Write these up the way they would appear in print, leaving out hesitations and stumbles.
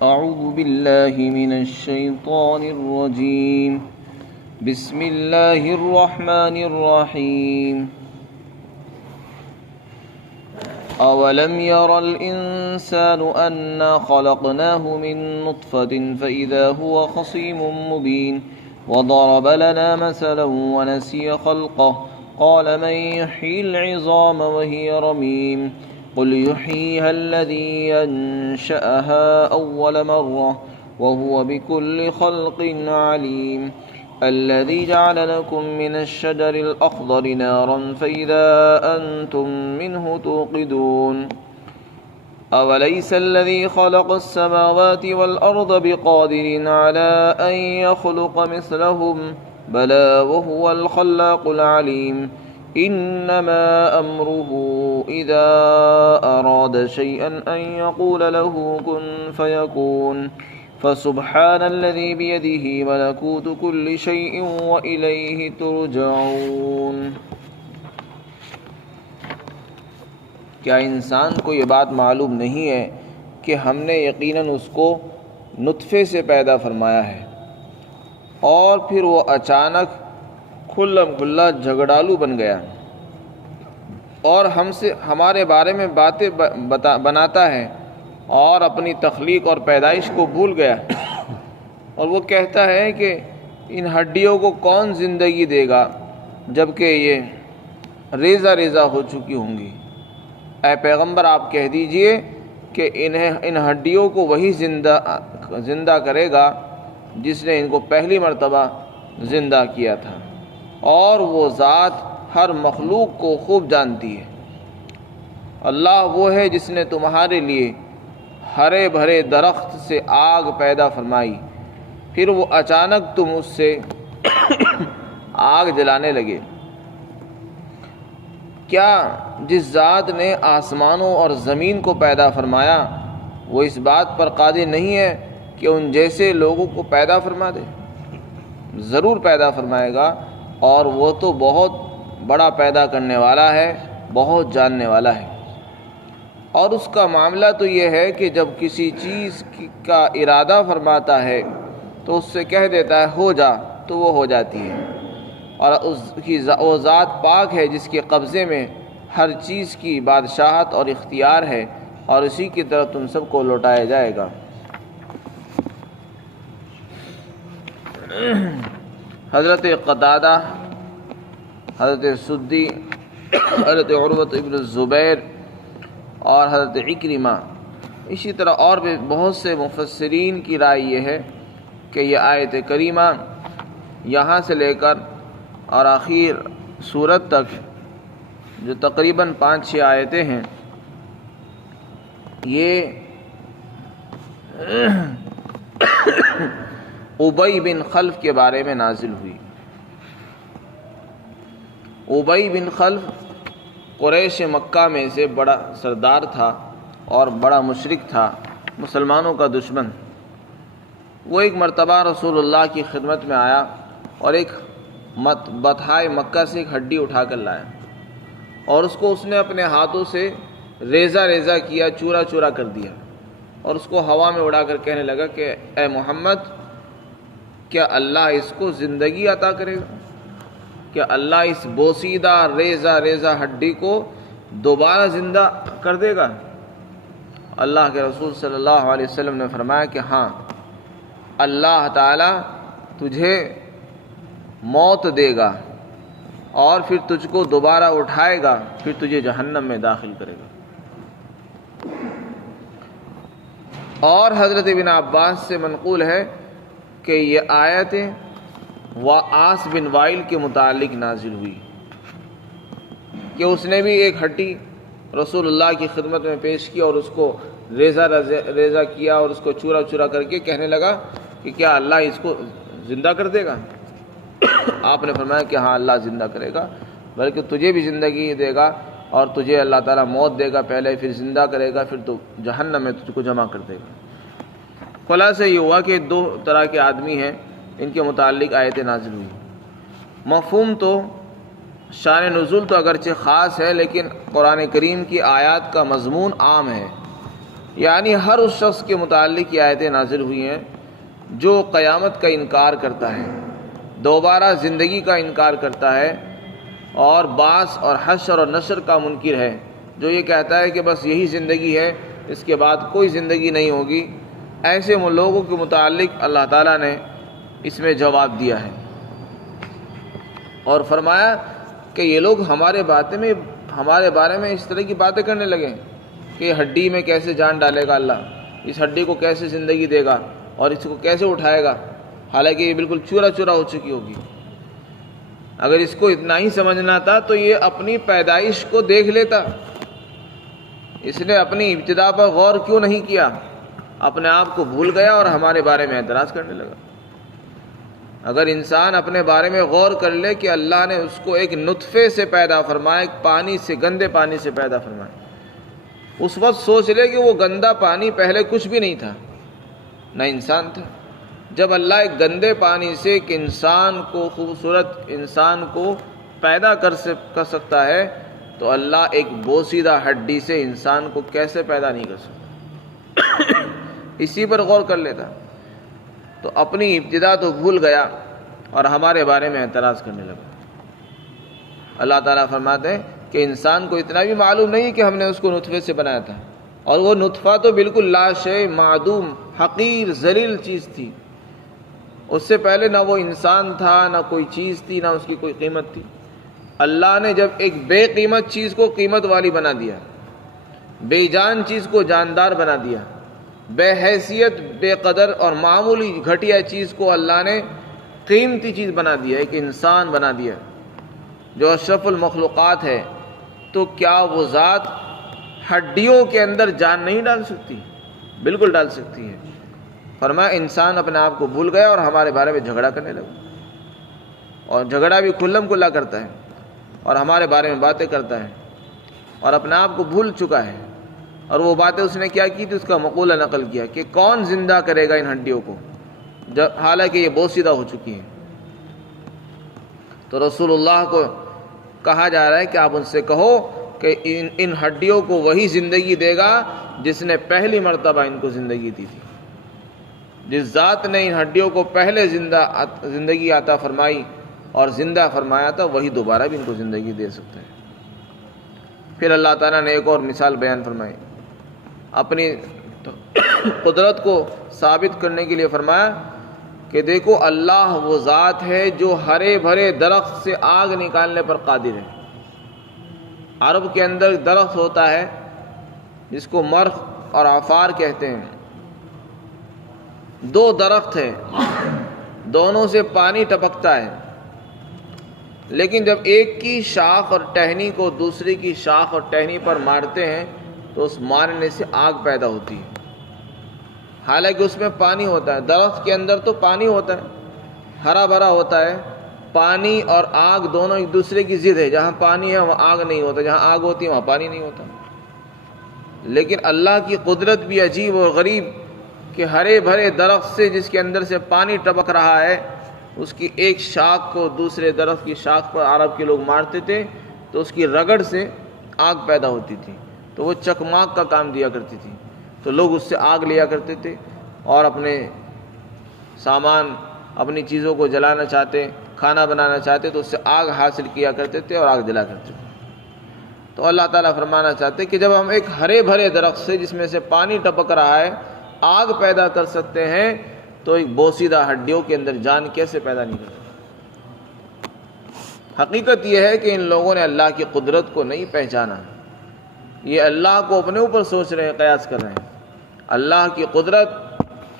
أعوذ بالله من الشيطان الرجيم بسم الله الرحمن الرحيم أولم ير الإنسان أنا خلقناه من نطفة فإذا هو خصيم مبين وضرب لنا مثلا ونسي خلقه قال من يحيي العظام وهي رميم قل يحييها الذي أنشأها أول مرة وهو بكل خلق عليم الذي جعل لكم من الشجر الأخضر نارا فإذا أنتم منه توقدون أوليس الذي خلق السماوات والأرض بقادر على أن يخلق مثلهم بلى وهو الخلاق العليم إنما أمره إذا أراد شيئا أن يقول له كن فيكون فسبحان الذي بيده ملكوت كل شيء وإليه ترجعون۔ کیا انسان کو یہ بات معلوم نہیں ہے کہ ہم نے یقیناً اس کو نطفے سے پیدا فرمایا ہے اور پھر وہ اچانک کھلم کھلا جھگڑالو بن گیا اور ہمارے بارے میں باتیں بناتا ہے اور اپنی تخلیق اور پیدائش کو بھول گیا اور وہ کہتا ہے کہ ان ہڈیوں کو کون زندگی دے گا جبکہ یہ ریزہ ریزہ ہو چکی ہوں گی۔ اے پیغمبر آپ کہہ دیجئے کہ ان ہڈیوں کو وہی زندہ کرے گا جس نے ان کو پہلی مرتبہ زندہ کیا تھا، اور وہ ذات ہر مخلوق کو خوب جانتی ہے۔ اللہ وہ ہے جس نے تمہارے لیے ہرے بھرے درخت سے آگ پیدا فرمائی، پھر وہ اچانک تم اس سے آگ جلانے لگے۔ کیا جس ذات نے آسمانوں اور زمین کو پیدا فرمایا وہ اس بات پر قادر نہیں ہے کہ ان جیسے لوگوں کو پیدا فرما دے؟ ضرور پیدا فرمائے گا، اور وہ تو بہت بڑا پیدا کرنے والا ہے، بہت جاننے والا ہے۔ اور اس کا معاملہ تو یہ ہے کہ جب کسی چیز کا ارادہ فرماتا ہے تو اس سے کہہ دیتا ہے ہو جا تو وہ ہو جاتی ہے، اور وہ ذات پاک ہے جس کے قبضے میں ہر چیز کی بادشاہت اور اختیار ہے، اور اسی کی طرف تم سب کو لوٹایا جائے گا۔ حضرت قتادہ، حضرت سدی، حضرت عروۃ ابن الزبیر اور حضرت عکرمہ، اسی طرح اور بھی بہت سے مفسرین کی رائے یہ ہے کہ یہ آیت کریمہ یہاں سے لے کر اور آخر سورت تک جو تقریباً 5-6 آیتیں ہیں، یہ ابی بن خلف کے بارے میں نازل ہوئی۔ ابی بن خلف قریش مکہ میں سے بڑا سردار تھا اور بڑا مشرک تھا، مسلمانوں کا دشمن۔ وہ ایک مرتبہ رسول اللہ کی خدمت میں آیا اور ایک بطحائے مکہ سے ایک ہڈی اٹھا کر لایا، اور اس نے اپنے ہاتھوں سے ریزہ ریزہ کیا، چورا چورا کر دیا، اور اس کو ہوا میں اڑا کر کہنے لگا کہ اے محمد، کیا اللہ اس کو زندگی عطا کرے گا؟ کیا اللہ اس بوسیدہ ریزہ ریزہ ہڈی کو دوبارہ زندہ کر دے گا؟ اللہ کے رسول صلی اللہ علیہ وسلم نے فرمایا کہ ہاں، اللہ تعالی تجھے موت دے گا اور پھر تجھ کو دوبارہ اٹھائے گا، پھر تجھے جہنم میں داخل کرے گا۔ اور حضرت ابن عباس سے منقول ہے کہ یہ آیت عاص بن وائل کے متعلق نازل ہوئی کہ اس نے بھی ایک ہڈی رسول اللہ کی خدمت میں پیش کی اور اس کو ریزہ ریزہ کیا اور اس کو چورا چورا کر کے کہنے لگا کہ کیا اللہ اس کو زندہ کر دے گا؟ آپ نے فرمایا کہ ہاں، اللہ زندہ کرے گا، بلکہ تجھے بھی زندگی دے گا، اور تجھے اللہ تعالیٰ موت دے گا پہلے، پھر زندہ کرے گا، پھر تو جہنم میں تجھ کو جمع کر دے گا۔ خلاصہ یہ ہوا کہ 2 طرح کے آدمی ہیں، ان کے متعلق آیتیں نازل ہوئی۔ مفہوم تو شان نزول تو اگرچہ خاص ہے، لیکن قرآن کریم کی آیات کا مضمون عام ہے، یعنی ہر اس شخص کے متعلق یہ آیتیں نازل ہوئی ہیں جو قیامت کا انکار کرتا ہے، دوبارہ زندگی کا انکار کرتا ہے، اور بعث اور حشر اور نشر کا منکر ہے، جو یہ کہتا ہے کہ بس یہی زندگی ہے، اس کے بعد کوئی زندگی نہیں ہوگی۔ ایسے لوگوں کے متعلق اللہ تعالیٰ نے اس میں جواب دیا ہے اور فرمایا کہ یہ لوگ ہمارے بارے میں اس طرح کی باتیں کرنے لگے کہ ہڈی میں کیسے جان ڈالے گا اللہ، اس ہڈی کو کیسے زندگی دے گا اور اس کو کیسے اٹھائے گا، حالانکہ یہ بالکل چورا چورا ہو چکی ہوگی۔ اگر اس کو اتنا ہی سمجھنا تھا تو یہ اپنی پیدائش کو دیکھ لیتا، اس نے اپنی ابتدا پر غور کیوں نہیں کیا، اپنے آپ کو بھول گیا اور ہمارے بارے میں اعتراض کرنے لگا۔ اگر انسان اپنے بارے میں غور کر لے کہ اللہ نے اس کو ایک نطفے سے پیدا فرمایا، ایک پانی سے، گندے پانی سے پیدا فرمایا، اس وقت سوچ لے کہ وہ گندا پانی پہلے کچھ بھی نہیں تھا، نہ انسان تھا۔ جب اللہ ایک گندے پانی سے ایک انسان کو، خوبصورت انسان کو پیدا کر سکتا ہے تو اللہ ایک بوسیدہ ہڈی سے انسان کو کیسے پیدا نہیں کر سکتا؟ اسی پر غور کر لیتا تو اپنی ابتدا تو بھول گیا اور ہمارے بارے میں اعتراض کرنے لگا۔ اللہ تعالیٰ فرماتے ہیں کہ انسان کو اتنا بھی معلوم نہیں کہ ہم نے اس کو نطفے سے بنایا تھا، اور وہ نطفہ تو بالکل لا شے، معدوم، حقیر، ذلیل چیز تھی۔ اس سے پہلے نہ وہ انسان تھا، نہ کوئی چیز تھی، نہ اس کی کوئی قیمت تھی۔ اللہ نے جب ایک بے قیمت چیز کو قیمت والی بنا دیا، بے جان چیز کو جاندار بنا دیا، بے حیثیت، بے قدر اور معمولی گھٹیا چیز کو اللہ نے قیمتی چیز بنا دیا، ایک انسان بنا دیا جو اشرف المخلوقات ہے، تو کیا وہ ذات ہڈیوں کے اندر جان نہیں ڈال سکتی؟ بالکل ڈال سکتی ہے۔ فرمایا انسان اپنے آپ کو بھول گیا اور ہمارے بارے میں جھگڑا کرنے لگا، اور جھگڑا بھی کھلم کھلا کرتا ہے اور ہمارے بارے میں باتیں کرتا ہے اور اپنے آپ کو بھول چکا ہے۔ اور وہ باتیں اس نے کیا کی تھی، اس کا مقولہ نقل کیا کہ کون زندہ کرے گا ان ہڈیوں کو، حالانکہ یہ بوسیدہ ہو چکی ہیں۔ تو رسول اللہ کو کہا جا رہا ہے کہ آپ ان سے کہو کہ ان ہڈیوں کو وہی زندگی دے گا جس نے پہلی مرتبہ ان کو زندگی دی تھی۔ جس ذات نے ان ہڈیوں کو پہلے زندگی عطا فرمائی اور زندہ فرمایا تھا، وہی دوبارہ بھی ان کو زندگی دے سکتا ہے۔ پھر اللہ تعالیٰ نے ایک اور مثال بیان فرمائی، اپنی قدرت کو ثابت کرنے کے لیے فرمایا کہ دیکھو اللہ وہ ذات ہے جو ہرے بھرے درخت سے آگ نکالنے پر قادر ہے۔ عرب کے اندر درخت ہوتا ہے جس کو مرخ اور عفار کہتے ہیں، دو درخت ہیں، دونوں سے پانی ٹپکتا ہے، لیکن جب ایک کی شاخ اور ٹہنی کو دوسری کی شاخ اور ٹہنی پر مارتے ہیں تو اس مارنے سے آگ پیدا ہوتی ہے، حالانکہ اس میں پانی ہوتا ہے۔ درخت کے اندر تو پانی ہوتا ہے، ہرا بھرا ہوتا ہے، پانی اور آگ دونوں ایک دوسرے کی ضد ہے، جہاں پانی ہے وہاں آگ نہیں ہوتا، جہاں آگ ہوتی ہے وہاں پانی نہیں ہوتا۔ لیکن اللہ کی قدرت بھی عجیب اور غریب کہ ہرے بھرے درخت سے جس کے اندر سے پانی ٹپک رہا ہے، اس کی ایک شاخ کو دوسرے درخت کی شاخ پر عرب کے لوگ مارتے تھے تو اس کی رگڑ سے آگ پیدا ہوتی تھی، تو وہ چکماک کا کام دیا کرتی تھی، تو لوگ اس سے آگ لیا کرتے تھے اور اپنے سامان، اپنی چیزوں کو جلانا چاہتے، کھانا بنانا چاہتے تو اس سے آگ حاصل کیا کرتے تھے اور آگ جلا کرتے تھے۔ تو اللہ تعالیٰ فرمانا چاہتے کہ جب ہم ایک ہرے بھرے درخت سے جس میں سے پانی ٹپک رہا ہے آگ پیدا کر سکتے ہیں تو ایک بوسیدہ ہڈیوں کے اندر جان کیسے پیدا نہیں کر سکتے؟ حقیقت یہ ہے کہ ان لوگوں نے اللہ کی قدرت کو نہیں پہچانا، یہ اللہ کو اپنے اوپر سوچ رہے ہیں، قیاس کر رہے ہیں۔ اللہ کی قدرت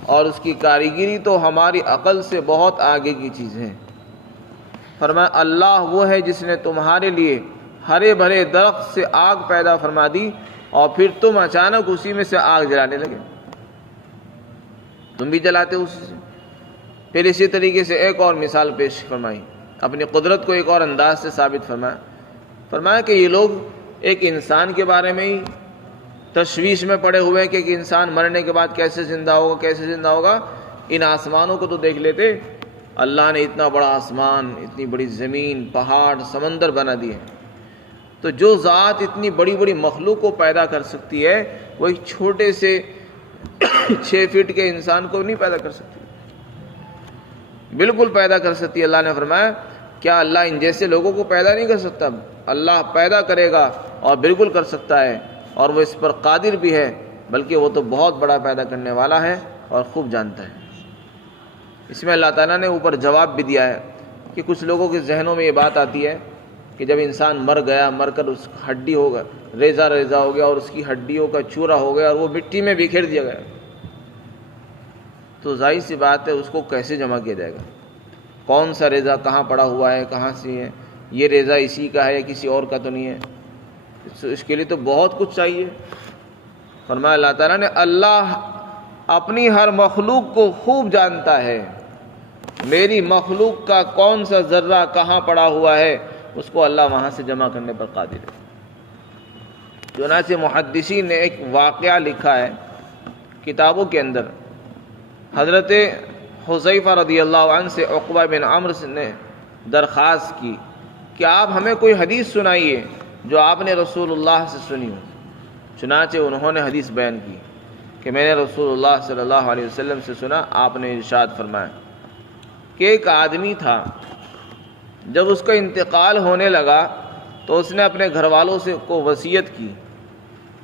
اور اس کی کاریگری تو ہماری عقل سے بہت آگے کی چیز ہے۔ فرمایا اللہ وہ ہے جس نے تمہارے لیے ہرے بھرے درخت سے آگ پیدا فرما دی اور پھر تم اچانک اسی میں سے آگ جلانے لگے، تم بھی جلاتے اسی سے۔ پھر اسی طریقے سے ایک اور مثال پیش فرمائی، اپنی قدرت کو ایک اور انداز سے ثابت فرمایا کہ یہ لوگ ایک انسان کے بارے میں ہی تشویش میں پڑے ہوئے ہیں کہ ایک انسان مرنے کے بعد کیسے زندہ ہوگا۔ ان آسمانوں کو تو دیکھ لیتے، اللہ نے اتنا بڑا آسمان، اتنی بڑی زمین، پہاڑ، سمندر بنا دیے، تو جو ذات اتنی بڑی بڑی مخلوق کو پیدا کر سکتی ہے وہ ایک چھوٹے سے 6 فٹ کے انسان کو نہیں پیدا کر سکتی؟ بالکل پیدا کر سکتی ہے۔ اللہ نے فرمایا کیا اللہ ان جیسے لوگوں کو پیدا نہیں کر سکتا؟ اللہ پیدا کرے گا اور بالکل کر سکتا ہے، اور وہ اس پر قادر بھی ہے، بلکہ وہ تو بہت بڑا پیدا کرنے والا ہے اور خوب جانتا ہے۔ اس میں اللہ تعالیٰ نے اوپر جواب بھی دیا ہے کہ کچھ لوگوں کے ذہنوں میں یہ بات آتی ہے کہ جب انسان مر گیا، مر کر اس ہڈی ہو گیا، ریزہ ہو گیا اور اس کی ہڈیوں کا چورا ہو گیا اور وہ مٹی میں بکھیر دیا گیا، تو ظاہر سی بات ہے اس کو کیسے جمع کیا جائے گا؟ کون سا ریزہ کہاں پڑا ہوا ہے، کہاں سے ہے، یہ ریزہ اسی کا ہے یا کسی اور کا تو نہیں ہے؟ اس کے لیے تو بہت کچھ چاہیے۔ فرمایا اللہ تعالیٰ نے اللہ اپنی ہر مخلوق کو خوب جانتا ہے، میری مخلوق کا کون سا ذرہ کہاں پڑا ہوا ہے اس کو اللہ وہاں سے جمع کرنے پر قادر ہے۔ چنانچہ محدثین نے ایک واقعہ لکھا ہے کتابوں کے اندر، حضرت حذیفہ رضی اللہ عنہ سے عقبہ بن عمرو نے درخواست کی کہ آپ ہمیں کوئی حدیث سنائیے جو آپ نے رسول اللہ سے سنی ہو۔ چنانچہ انہوں نے حدیث بیان کی کہ میں نے رسول اللہ صلی اللہ علیہ وسلم سے سنا، آپ نے ارشاد فرمایا کہ ایک آدمی تھا، جب اس کا انتقال ہونے لگا تو اس نے اپنے گھر والوں سے کو وصیت کی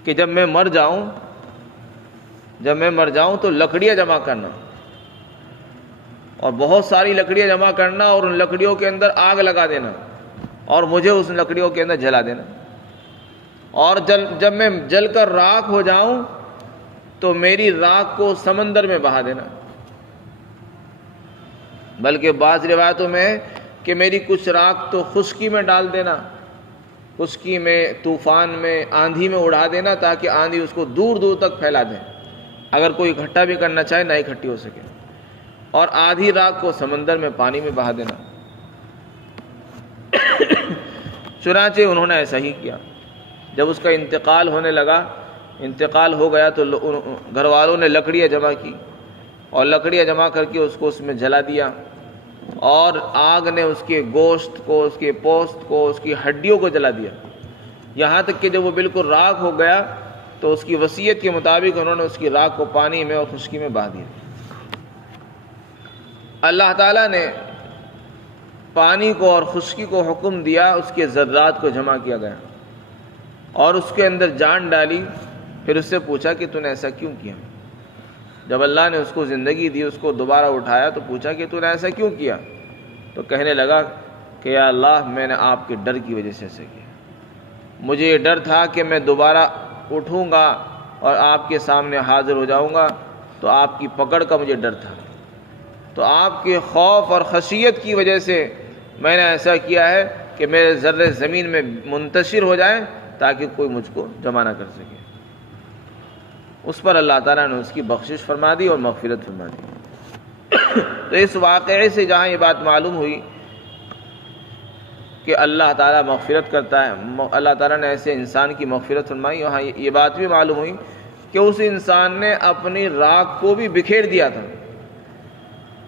کہ جب میں مر جاؤں تو لکڑیاں جمع کرنا، اور بہت ساری لکڑیاں جمع کرنا، اور ان لکڑیوں کے اندر آگ لگا دینا اور مجھے اس لکڑیوں کے اندر جلا دینا، اور جب میں جل کر راکھ ہو جاؤں تو میری راکھ کو سمندر میں بہا دینا، بلکہ بعض روایتوں میں کہ میری کچھ راکھ تو خشکی میں ڈال دینا، خشکی میں، طوفان میں، آندھی میں اڑا دینا، تاکہ آندھی اس کو دور دور تک پھیلا دے، اگر کوئی اکٹھا بھی کرنا چاہے نہ اکٹھی ہو سکے، اور آدھی راکھ کو سمندر میں پانی میں بہا دینا۔ چنانچہ انہوں نے ایسا ہی کیا۔ جب اس کا انتقال ہونے لگا، انتقال ہو گیا، تو گھر والوں نے لکڑیاں جمع کی، اور لکڑیاں جمع کر کے اس کو اس میں جلا دیا، اور آگ نے اس کے گوشت کو، اس کے پوست کو، اس کی ہڈیوں کو جلا دیا، یہاں تک کہ جب وہ بالکل راکھ ہو گیا تو اس کی وصیت کے مطابق انہوں نے اس کی راکھ کو پانی میں اور خشکی میں بہا دیا۔ اللہ تعالیٰ نے پانی کو اور خشکی کو حکم دیا، اس کے ذرات کو جمع کیا گیا اور اس کے اندر جان ڈالی۔ پھر اس سے پوچھا کہ تو نے ایسا کیوں کیا؟ جب اللہ نے اس کو زندگی دی، اس کو دوبارہ اٹھایا تو پوچھا کہ تو نے ایسا کیوں کیا؟ تو کہنے لگا کہ یا اللہ، میں نے آپ کے ڈر کی وجہ سے ایسا کیا، مجھے یہ ڈر تھا کہ میں دوبارہ اٹھوں گا اور آپ کے سامنے حاضر ہو جاؤں گا، تو آپ کی پکڑ کا مجھے ڈر تھا، تو آپ کے خوف اور خشیت کی وجہ سے میں نے ایسا کیا ہے کہ میرے ذرے زمین میں منتشر ہو جائیں تاکہ کوئی مجھ کو جمع نہ کر سکے۔ اس پر اللہ تعالیٰ نے اس کی بخشش فرما دی اور مغفرت فرما دی۔ تو اس واقعے سے جہاں یہ بات معلوم ہوئی کہ اللہ تعالیٰ مغفرت کرتا ہے، اللہ تعالیٰ نے ایسے انسان کی مغفرت فرمائی، وہاں یہ بات بھی معلوم ہوئی کہ اس انسان نے اپنی راکھ کو بھی بکھیر دیا تھا،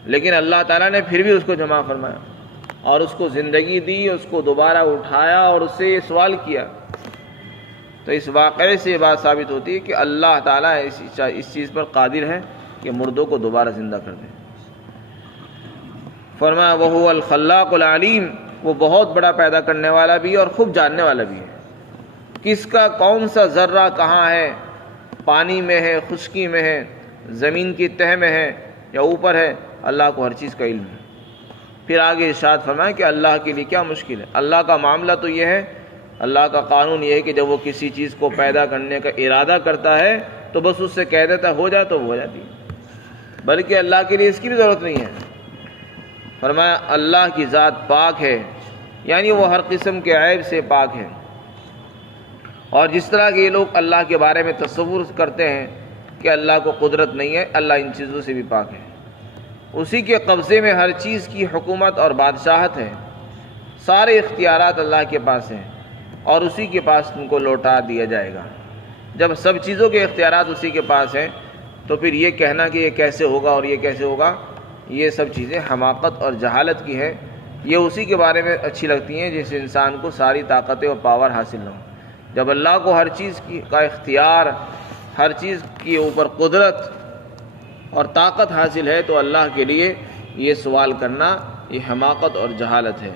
لیکن اللہ تعالیٰ نے پھر بھی اس کو جمع فرمایا اور اس کو زندگی دی، اس کو دوبارہ اٹھایا اور اس سے یہ سوال کیا۔ تو اس واقعے سے یہ بات ثابت ہوتی ہے کہ اللہ تعالیٰ اس چیز پر قادر ہے کہ مردوں کو دوبارہ زندہ کر دے۔ فرمایا وَهُوَ الْخَلَّاقُ الْعَلِيمُ، وہ بہت بڑا پیدا کرنے والا بھی ہے اور خوب جاننے والا بھی ہے، کس کا کون سا ذرہ کہاں ہے، پانی میں ہے، خشکی میں ہے، زمین کی تہ میں ہے یا اوپر ہے، اللہ کو ہر چیز کا علم ہے۔ پھر آگے ارشاد فرمایا کہ اللہ کے لیے کیا مشکل ہے۔ اللہ کا معاملہ تو یہ ہے، اللہ کا قانون یہ ہے کہ جب وہ کسی چیز کو پیدا کرنے کا ارادہ کرتا ہے تو بس اس سے کہہ دیتا ہے ہو جا تو ہو جاتی ہے، بلکہ اللہ کے لیے اس کی بھی ضرورت نہیں ہے۔ فرمایا اللہ کی ذات پاک ہے، یعنی وہ ہر قسم کے عیب سے پاک ہے، اور جس طرح کے یہ لوگ اللہ کے بارے میں تصور کرتے ہیں کہ اللہ کو قدرت نہیں ہے، اللہ ان چیزوں سے بھی پاک ہے۔ اسی کے قبضے میں ہر چیز کی حکومت اور بادشاہت ہے، سارے اختیارات اللہ کے پاس ہیں اور اسی کے پاس ان کو لوٹا دیا جائے گا۔ جب سب چیزوں کے اختیارات اسی کے پاس ہیں تو پھر یہ کہنا کہ یہ کیسے ہوگا اور یہ کیسے ہوگا، یہ سب چیزیں حماقت اور جہالت کی ہیں، یہ اسی کے بارے میں اچھی لگتی ہیں جس انسان کو ساری طاقتیں اور پاور حاصل نہ ہوں۔ جب اللہ کو ہر چیز کا اختیار، ہر چیز کے اوپر قدرت اور طاقت حاصل ہے تو اللہ کے لیے یہ سوال کرنا یہ حماقت اور جہالت ہے۔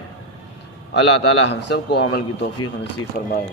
اللہ تعالی ہم سب کو عمل کی توفیق نصیب فرمائے۔